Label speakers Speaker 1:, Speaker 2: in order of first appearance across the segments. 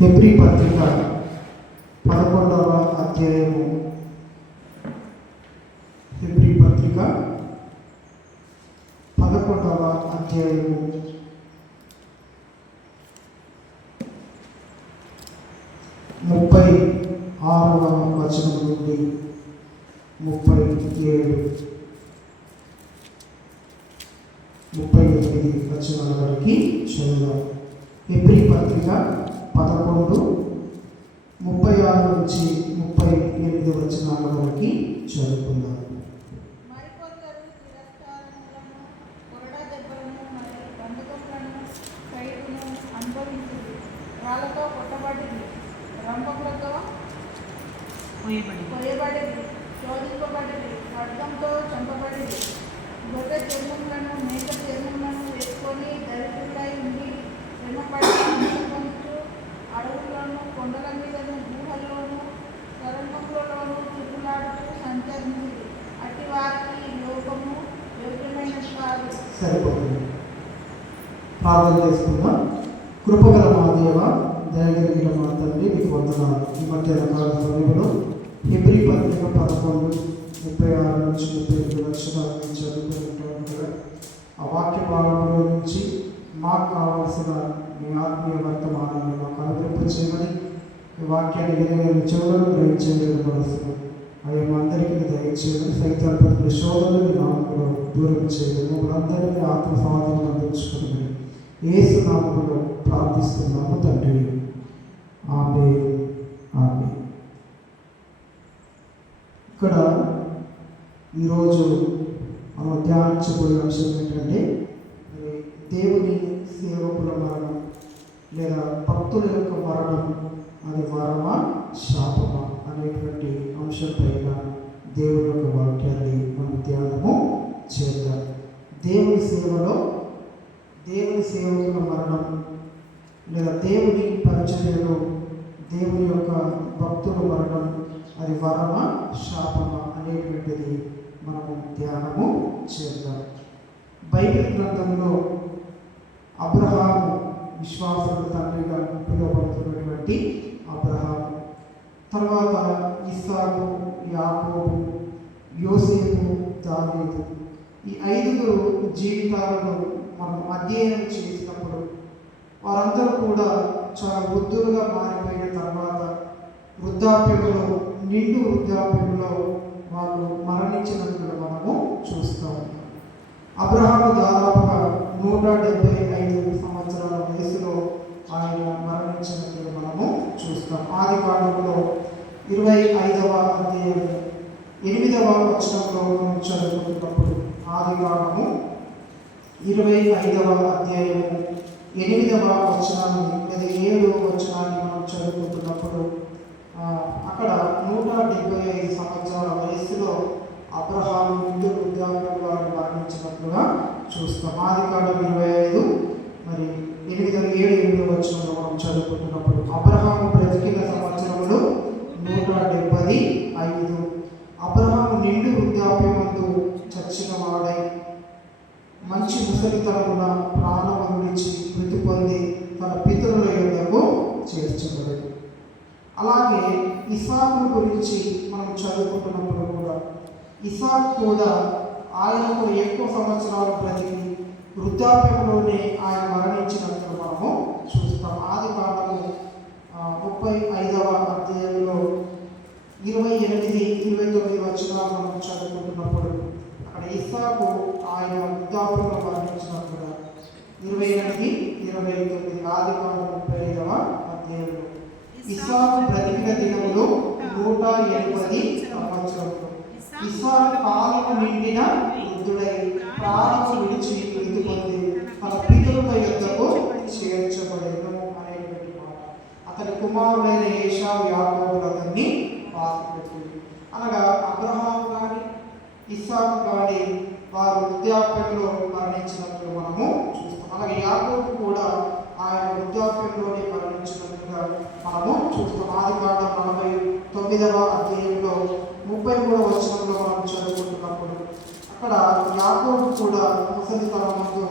Speaker 1: హెబ్రి పత్రిక పదకొండవ అధ్యాయము. హెబ్రి పత్రిక పదకొండవ అధ్యాయము. ముప్పై ఆరవ వచనం నుండి ముప్పై ఏడు. ముప్పై ఎనిమిది వచనాల వరకు చదువు ఎబ్రి పత్రిక పదకొండు ముప్పై ఆరు నుంచి ముప్పై ఎనిమిది వచ్చిన వరకు చదువుకుందాం. ప్రార్థన చేసుకుందాం. కృపగల మా దేవ దయగలిగిన మా తండ్రి మీకు వందనాలు. ఈ మధ్య రకాల సమయంలో హెబ్రి పత్రిక పదకొండు ముప్పై ఆరు నుంచి ముప్పై ఎనిమిది లక్షల నుంచి చదువుకుంటాం ఆ వాక్య భాగంలో నుంచి మాకు కావాల్సిన మీ ఆత్మీయ వర్తమానాన్ని మాకు అనుగ్రహించమని ఈ వాక్యాన్ని వినగలిగిన చెవులను గ్రహించలేదు మనసును అవి మా అందరికీ దయచేయమని సైతాత్మక శోధనలు నామకులు దూరం చేయడం మమ్మల్ని ఆత్మ సమాధానం అందించుకుని ఏసు నామంలో ప్రార్థిస్తున్నాము తండ్రి. ఆమె ఆమె ఇక్కడ ఈరోజు మనం ధ్యానించబోయే అంశం ఏంటంటే దేవుని సేవకుల మరణం లేదా భక్తుల యొక్క మరణం అది వరమా శాపమా అనేటువంటి అంశం పైన దేవుని యొక్క వాక్యాన్ని మనం ధ్యానము చేద్దాం. దేవుని సేవలో దేవుని సేవకుల మరణం లేదా దేవుని పరిచర్యలో దేవుని యొక్క భక్తుల మరణం అది వరమా శాపమా అనేటువంటిది మనము ధ్యానము చేద్దాం. బైబిల్ గ్రంథంలో అబ్రహాము విశ్వాసుల తండ్రిగా పిలువబడుతున్నటువంటి అబ్రహాము తర్వాత ఇస్సాకు యాకోబు యోసేపు దావీదు ఈ ఐదుగురు జీవితాలను మనం అధ్యయనం చేసినప్పుడు వారందరూ కూడా చాలా వృద్ధులుగా మారిపోయిన తర్వాత వృద్ధాప్యంలో నిండు వృద్ధాప్యంలో వాళ్ళు మరణించినట్టు మనము చూస్తాం అబ్రహాము దాదాపుగా నూట డెబ్బై ఐదు సంవత్సరాల వయసులో ఆయన మరణించినట్లు మనము చూస్తాం. ఆది కాలంలో ఇరవై ఐదవ అధ్యాయం ఎనిమిదవ వచనంలో చదువుకున్నప్పుడు ఆది కాలము ఇరవై ఐదవ అధ్యాయము ఎనిమిదవ వచనాన్ని లేదా ఏడవ వచనాన్ని మనం చదువుకుంటున్నప్పుడు అక్కడ నూట డెబ్బై ఐదు సంవత్సరాల వయస్సులో అబ్రహాం ముందు వృద్ధాప్యం వారు మరణించినట్లుగా చూస్తాం ఆది కాలం ఇరవై ఐదు మరి ఎనిమిది ఏడు ఎనిమిది వచనంలో మనం చదువుకుంటున్నప్పుడు అబ్రహాము బ్రతికిన సంవత్సరములు నూట డెబ్బై ఐదు అబ్రహాము నిండు వృద్ధాప్యమందు చచ్చిన వాడై మంచి ముసలితనమున ప్రాణం విడిచి మృతి పొంది తన పితరుల యొక్కకు చేర్చబడదు అలాగే ఇసాకు గురించి మనం చదువుకుంటున్నప్పుడు కూడా ఇసాక్ కూడా ఆయనకు ఎక్కువ సంవత్సరాలు ప్రతి వృద్ధాప్యంలోనే ఆయన మరణించిన మనము చూస్తాం ఆది కాలము ఆ, ముప్పై ఐదవ అధ్యాయంలో ఇరవై ఎనిమిది ఇరవై తొమ్మిది వచనాలు మనం చదువుకుంటున్నప్పుడు అక్కడ ఇస్సాకు ఆయన వృద్ధాప్యంలో మరణించినప్పుడు ఇరవై ఎనిమిది ఇరవై తొమ్మిది ఆది ముప్పై ఐదవ అధ్యాయంలో ఇస్సాకు బ్రతికిన దినములు నూట ఎనిమిది సంవత్సరములు ఇస్సాకు కాలము నిండిన వృద్ధుడై ప్రాణము విడిచి మృతి పొంది తన పితరుల యొద్దకు చేర్చబడేను అనేటువంటి మాట. అతని కుమారుడైన ఏషావు యాకోబులు అతన్ని పాతిపెట్టింది. అనగా అబ్రహాం కానీ ఇస్సాకు కానీ వారు వృద్ధాప్యంలో మరణించినట్లు మనము చూస్తాం. అలాగే యాకోబు కూడా ఆయన వృద్ధాప్యంలోనే మరణించినట్లుగా మనము చూస్తాం ఆది కాండం నలభై తొమ్మిదవ అధ్యాయంలో ముప్పై మూడవ వచనంలో మనం చదువుకుంటున్నప్పుడు అక్కడ యాకోబు కూడా ముసలితనం ముందు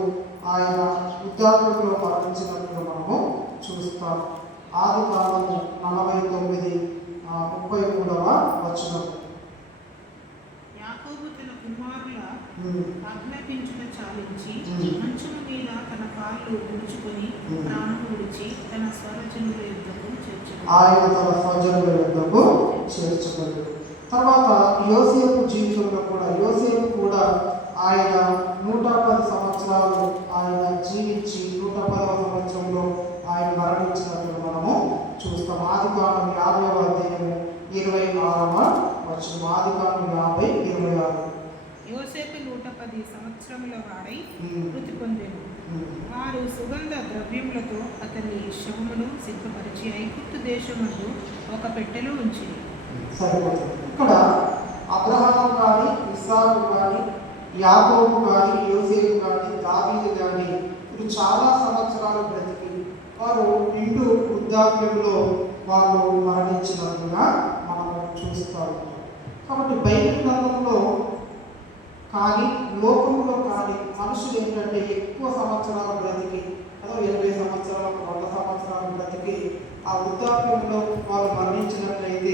Speaker 1: ఆయన వృద్ధాప్యంలో మరణించినట్లు మనము చూస్తాం. ఆది కాలము నలభై తొమ్మిది ముప్పై మూడవ వచనం.
Speaker 2: యాకోబు తన కుమారుల
Speaker 1: ఉమ్,
Speaker 2: ఆజ్ఞాపించుట చాలించి. మంచము మీద ప్రాణము విడిచి తన యుద్ధకు
Speaker 1: ఆయన తన స్వజనుల యొద్దకు చేర్చగలడు తర్వాత యోసేపు జీవితంలో కూడా యోసేపు కూడా ఆయన నూట పది సంవత్సరాలు ఆయన జీవించి నూట పదవ సంవత్సరంలో ఆయన మరణించినట్లు మనము చూస్తాం. ఆది కాలం యాభై అధ్యాయం ఇరవై ఆరవ వచ్చిన ఆది కాలం యాభై ఇరవై ఆరు.
Speaker 2: యోసేపు నూట పది సంవత్సరముల వాడై మృతి పొందెను. వారు సుగంధ ద్రవ్యములతో అతని శవమును సిద్ధపరిచి ఐగుప్తు దేశమందు ఒక పెట్టెలో
Speaker 1: ఉంచి ఇక్కడ అబ్రహాం కానీ ఇస్సాకు కానీ యాకోబు కానీ యోసేపు కానీ దావీదు కానీ ఇప్పుడు చాలా సంవత్సరాలు బ్రతికి వారు నిండు వృద్ధాప్యంలో వాళ్ళు మరణించినట్లుగా మనం చూస్తూ కాబట్టి బైబిల్ గ్రంథంలో కానీ లోకం మనిషి ఏంటంటే ఎక్కువ సంవత్సరాలు బ్రతికి అదో ఎనభై సంవత్సరాలు వంద సంవత్సరాలు బ్రతికి ఆ వృద్ధాప్యంలో వారు మరణించినట్లయితే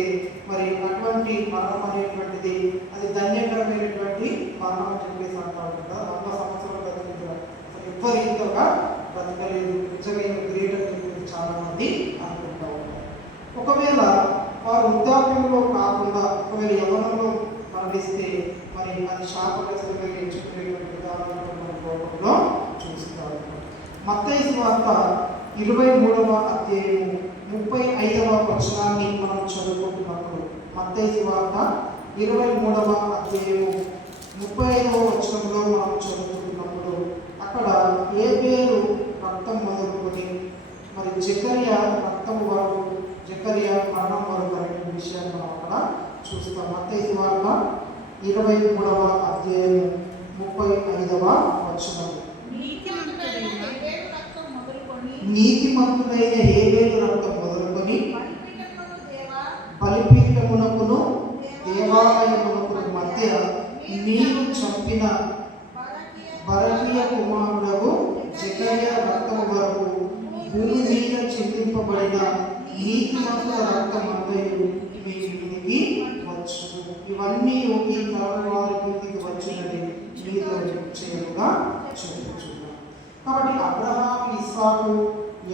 Speaker 1: మరి అటువంటి మరణం అనేటువంటిది అది ధన్యకరమైనటువంటి మరణం అని చెప్పేసి అంటారు కదా వంద సంవత్సరాలు బ్రతికించడం అసలు ఎవ్వరు ఇంతగా బ్రతకలేదు. నిజమైన గ్రేట్ అని చెప్పేసి చాలా మంది అనుకుంటా ఉంటారు. ఒకవేళ వారు వృద్ధాప్యంలో కాకుండా ఒకవేళ యవనంలో మరణిస్తే మరి అది శాపగ్రస్తులుగా ఎంచుకునేటువంటి విధానం రూపంలో లోకంలో చూస్తారు. మత్తయి వార్త ఇరవై మూడవ అధ్యాయము ముప్పై ఐదవ వచనాన్ని మనం చదువుకుంటున్నప్పుడు మత్తయి వార్త ఇరవై మూడవ అధ్యాయము ముప్పై ఐదవ వచనంలో మనం చదువుకుంటున్నప్పుడు అక్కడ ఏ పేరు రక్తం మొదలుకొని మరి జకర్య రక్తం వరకు జకర్య మరణం వరకు అనే విషయాన్ని మనం అక్కడ చూస్తాం. మత్తయి వార్త ఇరవై మూడవ అధ్యాయము ముప్పై ఐదవ వచనం
Speaker 3: రక్తం మొదలుకొని
Speaker 1: నీతిమంతుడైన హేబేలు రక్తం మొదలుకొని బలిపీఠమునకును దేవాలయమునకును మధ్య నీవు చంపిన భరతీయ కుమారుడకు జకర్య రక్తము వరకు భూమి మీద చిందింపబడిన నీతిమంతుల రక్తం అంతయు మీ మీదికి వచ్చు ఇవన్నీ ఈ తరం వారి మీదికి వచ్చినది మీతో చేయలుగా చూపించున్నాం కాబట్టి అబ్రహాం ఇస్సాకు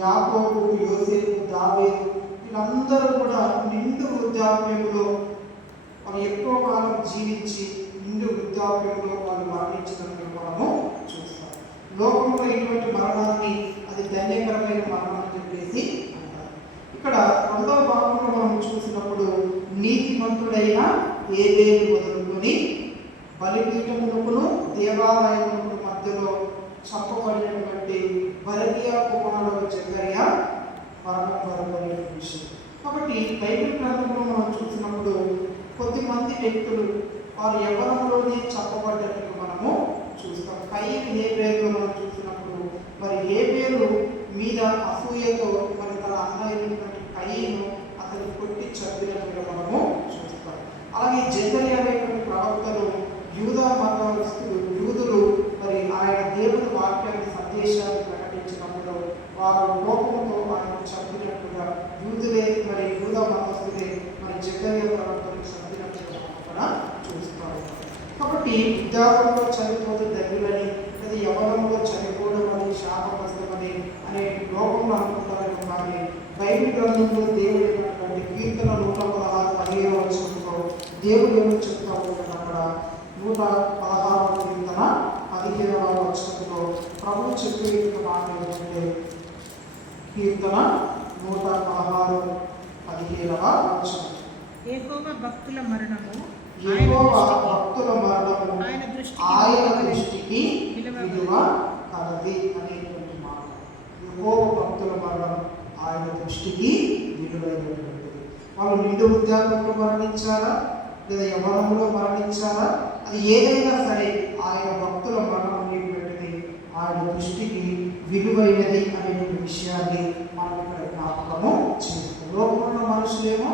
Speaker 1: యాకోబు యోసేపు దావేదు వీళ్ళందరూ కూడా నిండు వృద్ధాప్యంలో వాళ్ళు ఎక్కువ కాలం జీవించి నిండు వృద్ధాప్యంలో వాళ్ళు మరణించడం మనము చూస్తాం. లోకంలో ఇటువంటి మరణాన్ని అది ధన్యకరమైన మరణం అని చెప్పేసి అంటారు ఇక్కడ రెండవ భాగంలో మనం చూసినప్పుడు నీతిమంతుడైన ఏదేలు మొదలుకొని బలిపీఠమునకును దేవాలయమునకు మధ్యలో చంపబడినటువంటి బలకీయ కుమారుడు చక్కర్య మరణం విషయం కాబట్టి బైబిల్ గ్రంథంలో మనం చూసినప్పుడు కొద్దిమంది వ్యక్తులు వారు ఎవరంలోనే చెప్పబడ్డట్లు మనము చూస్తాం. పై ఏ పేరులో మనం చూసినప్పుడు మరి ఏ పేరు మీద అసూయతో మరి తన అన్న పైను కయ్యను అతను కొట్టి చదివినట్టుగా మనము చూస్తాం. అలాగే జనరల్ అనేటువంటి ప్రవక్తలు యూదా మతస్థులు యూదులు మరి ఆయన దేవుని వాక్యాన్ని సందేశాన్ని ప్రకటించినప్పుడు వారు కోపంతో ఆయన చంపినట్టుగా యూదులే మరి యూదా మతస్థులే మరి జకర్య ప్రవక్తలు చంపినట్టుగా మనం కూడా చూస్తాం కాబట్టి చనిపోతే దగ్గరని లేదా యవనంలో చనిపోవడం అని శాపగ్రస్తమని అనే లోకంలో అనుకుంటారని కానీ బైబిల్ గ్రంథంలో దేవుడు అయినటువంటి కీర్తన నూట పదహారు పదిహేను వచ్చినప్పుడు దేవుడు ఏమని చెప్తా ఉంటాడు అక్కడ నూట పదహారవ కీర్తన పదిహేనవ వచ్చినప్పుడు ప్రభు చెప్పే మాట ఏంటంటే కీర్తన నూట పదహారు పదిహేనవ వచనం
Speaker 2: ఏకోవ భక్తుల మరణము
Speaker 1: భక్తుల మరణము
Speaker 2: ఆయన
Speaker 1: దృష్టికి విలువ కలది అనేటువంటి మాట. యెహోవ భక్తుల మరణం ఆయన దృష్టికి విలువైనటువంటిది. వాళ్ళు నిండు ఉద్యోగంలో మరణించారా? లేదా యవనంలో మరణించారా? అది ఏదైనా సరే ఆయన భక్తుల మరణం అనేటువంటిది ఆయన దృష్టికి విలువైనది అనే విషయాన్ని మనం ఇక్కడ జ్ఞాపకము చేస్తాం లోకంలో మనుషులేమో